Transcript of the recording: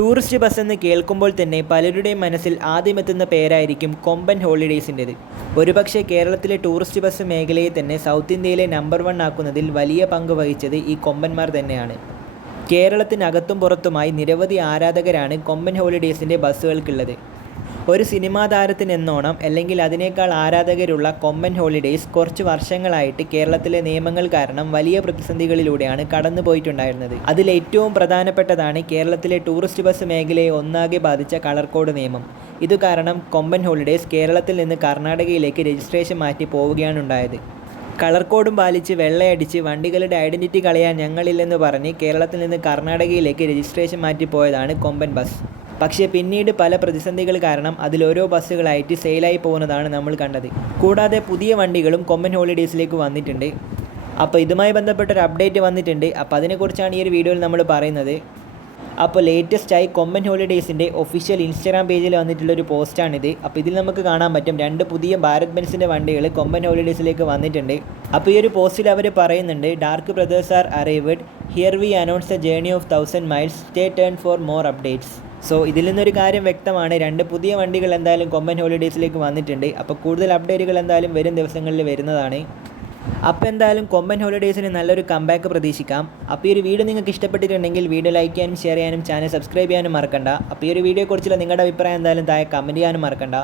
Tourist bus എന്ന് കേൾക്കുമ്പോൾ തന്നെ പലരുടെയും മനസ്സിൽ ആദ്യമെത്തുന്ന പേരായിരിക്കും കൊമ്പൻ ഹോളിഡേയ്സിൻ്റേത്. ഒരുപക്ഷെ കേരളത്തിലെ ടൂറിസ്റ്റ് ബസ് മേഖലയെ തന്നെ സൗത്ത് ഇന്ത്യയിലെ നമ്പർ 1 ആക്കുന്നതിൽ വലിയ പങ്ക് വഹിച്ചത് ഈ കൊമ്പന്മാർ തന്നെയാണ്. കേരളത്തിനകത്തും പുറത്തുമായി നിരവധി ആരാധകരാണ് കൊമ്പൻ ഹോളിഡേയ്സിൻ്റെ ബസ്സുകൾക്കുള്ളത്. ഒരു സിനിമാ താരത്തിനെന്നോണം അല്ലെങ്കിൽ അതിനേക്കാൾ ആരാധകരുള്ള കൊമ്പൻ ഹോളിഡേയ്സ് കുറച്ച് വർഷങ്ങളായിട്ട് കേരളത്തിലെ നിയമങ്ങൾ കാരണം വലിയ പ്രതിസന്ധികളിലൂടെയാണ് കടന്നു പോയിട്ടുണ്ടായിരുന്നത്. അതിലേറ്റവും പ്രധാനപ്പെട്ടതാണ് കേരളത്തിലെ ടൂറിസ്റ്റ് ബസ് മേഖലയെ ഒന്നാകെ ബാധിച്ച കളർ കോഡ് നിയമം. ഇതു കാരണം കൊമ്പൻ ഹോളിഡേയ്സ് കേരളത്തിൽ നിന്ന് കർണാടകയിലേക്ക് രജിസ്ട്രേഷൻ മാറ്റി പോവുകയാണ് ഉണ്ടായത്. കളർ കോഡും പാലിച്ച് വെള്ളയടിച്ച് വണ്ടികളുടെ ഐഡൻറ്റിറ്റി കളയാൻ ഞങ്ങളില്ലെന്ന് പറഞ്ഞ് കേരളത്തിൽ നിന്ന് കർണാടകയിലേക്ക് രജിസ്ട്രേഷൻ മാറ്റിപ്പോയതാണ് കൊമ്പൻ ബസ്. പക്ഷേ പിന്നീട് പല പ്രതിസന്ധികൾ കാരണം അതിലോരോ ബസ്സുകളായിട്ട് സെയിലായി പോകുന്നതാണ് നമ്മൾ കണ്ടത്. കൂടാതെ പുതിയ വണ്ടികളും കൊമ്പൻ ഹോളിഡേയ്സിലേക്ക് വന്നിട്ടുണ്ട്. അപ്പോൾ ഇതുമായി ബന്ധപ്പെട്ടൊരു അപ്ഡേറ്റ് വന്നിട്ടുണ്ട്. അപ്പോൾ അതിനെക്കുറിച്ചാണ് ഈ ഒരു വീഡിയോയിൽ നമ്മൾ പറയുന്നത്. അപ്പോൾ ലേറ്റസ്റ്റായി കൊമ്പൻ ഹോളിഡേയ്സിൻ്റെ ഒഫീഷ്യൽ ഇൻസ്റ്റാഗ്രാം പേജിൽ വന്നിട്ടുള്ളൊരു പോസ്റ്റാണിത്. അപ്പോൾ ഇതിൽ നമുക്ക് കാണാൻ പറ്റും 2 പുതിയ ഭാരത് ബെൻസിൻ്റെ വണ്ടികൾ കൊമ്പൻ ഹോളിഡേയ്സിലേക്ക് വന്നിട്ടുണ്ട്. അപ്പോൾ ഈ ഒരു പോസ്റ്റിൽ അവർ പറയുന്നുണ്ട്, dark brothers are arrived here we announce the journey of 1000 miles stay tuned for more updates. So ഇതിൽ നിന്നൊരു കാര്യം വ്യക്തമാണ്, 2 പുതിയ വണ്ടികൾ എന്തായാലും കൊമ്പൻ ഹോളിഡേയ്സിലേക്ക് വന്നിട്ടുണ്ട്. അപ്പോൾ കൂടുതൽ അപ്ഡേറ്റുകൾ എന്തായാലും വരും ദിവസങ്ങളിൽ വരുന്നതാണ്. അപ്പോൾ എന്തായാലും കൊമ്പൻ ഹോളിഡേയ്സിന് നല്ലൊരു കംബാക്ക് പ്രതീക്ഷിക്കാം. അപ്പോൾ ഈ ഒരു വീഡിയോ നിങ്ങൾക്ക് ഇഷ്ടപ്പെട്ടിട്ടുണ്ടെങ്കിൽ വീഡിയോ ലൈക്ക് ചെയ്യാനും ഷെയർ ചെയ്യാനും ചാനൽ സബ്സ്ക്രൈബ് ചെയ്യാനും മറക്കണ്ട. അപ്പോൾ ഈ ഒരു വീഡിയോയെക്കുറിച്ചുള്ള നിങ്ങളുടെ അഭിപ്രായം എന്തായാലും താഴെ കമൻറ്റ് ചെയ്യാനും മറക്കണ്ട.